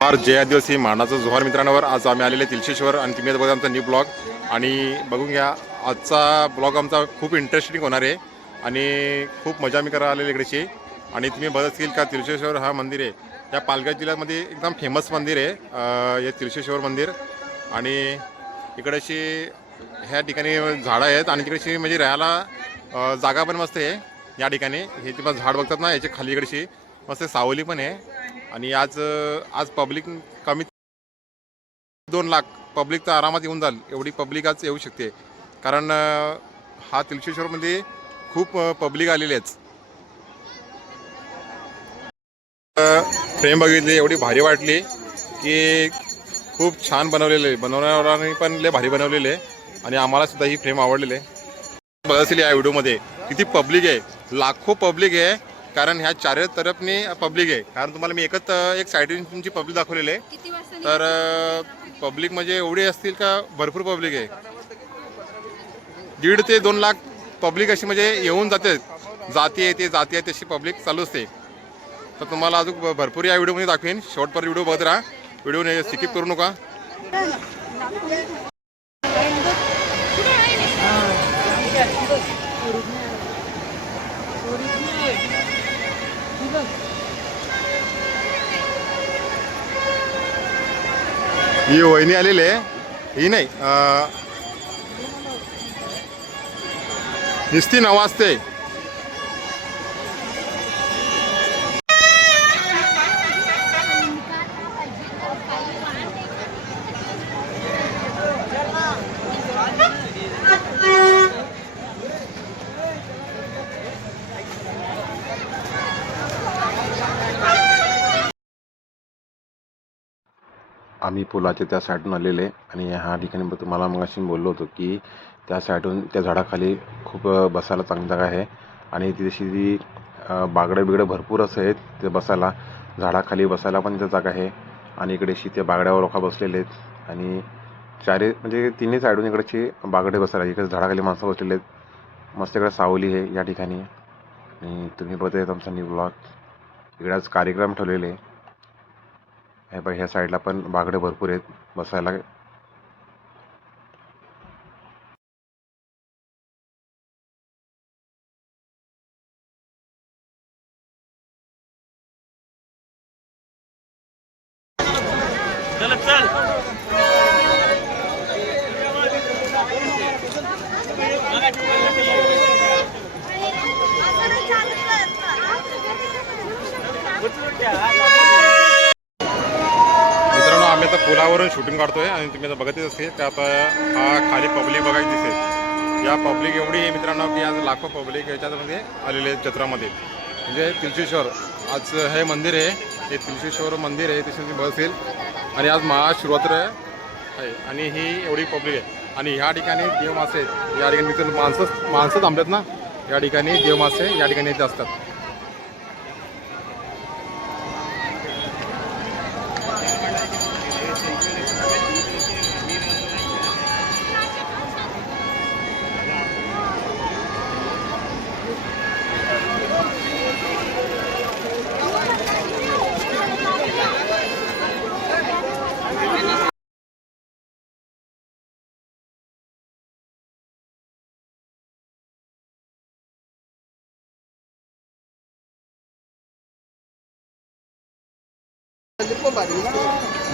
जय आदिवासी मानाचा जोहार मित्रांवर आज आम्ही आलेले तिलशेश्वर आणि तुम्ही बघा आमचा न्यू ब्लॉग आणि बघून घ्या. आजचा ब्लॉग आमचा खूप इंटरेस्टिंग होणार आहे आणि खूप मजा मी करायला आलेली इकडेची. आणि तुम्ही बघत असतील का तिलशेश्वर हा मंदिर आहे त्या पालघर जिल्ह्यामध्ये एकदम फेमस मंदिर आहे हे तिलशेश्वर मंदिर. आणि इकडेची ह्या ठिकाणी झाडं आहेत आणि तिकडेची म्हणजे राहायला जागा पण मस्त आहे या ठिकाणी. हे तुम्हाला झाड बघतात ना याच्या खाली इकडेची मस्त सावली पण आहे. आणि आज पब्लिक कमीत 2 लाख पब्लिक तर आरामात येऊन जाईल एवढी पब्लिक आज येऊ शकते. कारण हा तिलशेश्वरमध्ये खूप पब्लिक आलेली आहेच. फ्रेम बघितली एवढी भारी वाटली की खूप छान बनवलेले आहे. बनवणाऱ्यांनी पण लय भारी बनवलेले आहे आणि आम्हाला सुद्धा ही फ्रेम आवडलेली आहे. बघत असेल या व्हिडिओमध्ये किती पब्लिक आहे, लाखो पब्लिक आहे. कारण ह्या चारही तरफनी पब्लिक आहे. कारण तुम्हाला मी एक साईडून तुमची पब्लिक दाखवलेली आहे. तर पब्लिक म्हणजे एवढी असतील का भरपूर पब्लिक आहे. 1.5 ते 2 लाख पब्लिक अशी म्हणजे येऊन जाते जाती तशी पब्लिक चालू असते. तर तुम्हाला अजून भरपूर या व्हिडिओमध्ये दाखवेन. शेवटपर्यंत व्हिडिओ बघत राहा. व्हिडिओने स्किप करू नका. ही वहिनी आलेली आहे. ही नाही नुसती नवाजते. आम्ही पुलाच्या त्या साईडून आलेले आणि ह्या ठिकाणी तुम्हाला मग अशी बोललो होतो की त्या साईडून त्या झाडाखाली खूप बसायला चांगली जागा आहे आणि तशी ती बागडं भरपूर असं आहेत ते बसायला. झाडाखाली बसायला पण त्या जागा आहे आणि इकडेशी ते बागड्यावर लोक बसलेले आहेत आणि म्हणजे तिन्ही साईडून इकडेची बागडे बसायला. इकडे झाडाखाली माणसं बसलेले आहेत. मस्त इकडे सावली आहे या ठिकाणी. आणि तुम्ही बघत आहेत आमचा न्यू ब्लॉग. इकडे आज कार्यक्रम ठेवलेले आहे. हे बघ ह्या साईडला पण बागडे भरपूर आहेत बसायला. मित्रांनो आम्ही आता पुलावरून शूटिंग काढतोय आणि तुम्ही आता बघतच असेल की आता हा खाली पब्लिक बघायची दिसेल. या पब्लिक एवढी आहे मित्रांनो की आज लाखो पब्लिक याच्यामध्ये आलेले आहेत जत्रामध्ये. म्हणजे तिलशेश्वर आज हे मंदिर आहे, हे तिलशेश्वर मंदिर आहे तिथे तुम्ही बसेल. आणि आज महाशिवरात्र आहे आणि ही एवढी पब्लिक आहे. आणि ह्या ठिकाणी देवमासे आहेत. या ठिकाणी मित्र माणसं थांबतात ना या ठिकाणी देवमासे या ठिकाणी येते असतात.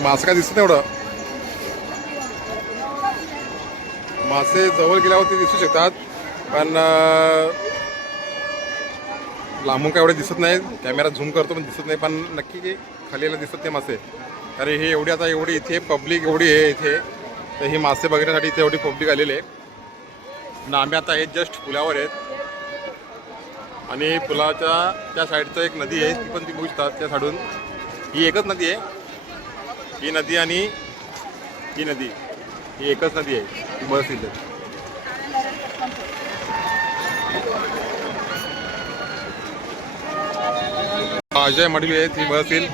मासे काय दिसत नाही एवढं. मासे जवळ गेल्यावरती दिसू शकतात पण लांबून काय एवढे दिसत नाही. कॅमेरा झूम करतो पण दिसत नाही. पण नक्की की खालीला दिसत नाही मासे. अरे हे एवढी इथे पब्लिक एवढी आहे इथे. तर ही मासे बघण्यासाठी इथे एवढी पब्लिक आलेली आहे. आणि आम्ही आता हे जस्ट पुलावर आहेत आणि पुलाच्या त्या साईडचं एक नदी आहे ती पण ती बघू शकतात त्या साईडून. ही एकच नदी आहे. ही नदी आणि ही नदी ही एकच नदी आहे. ती बस इथे अजय मडवी आहे ती बस येईल.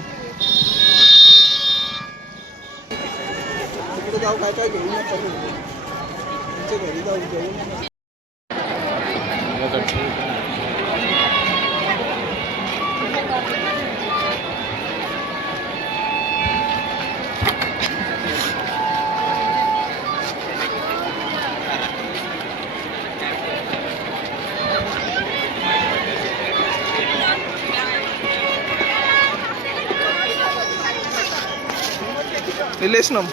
निलेश नम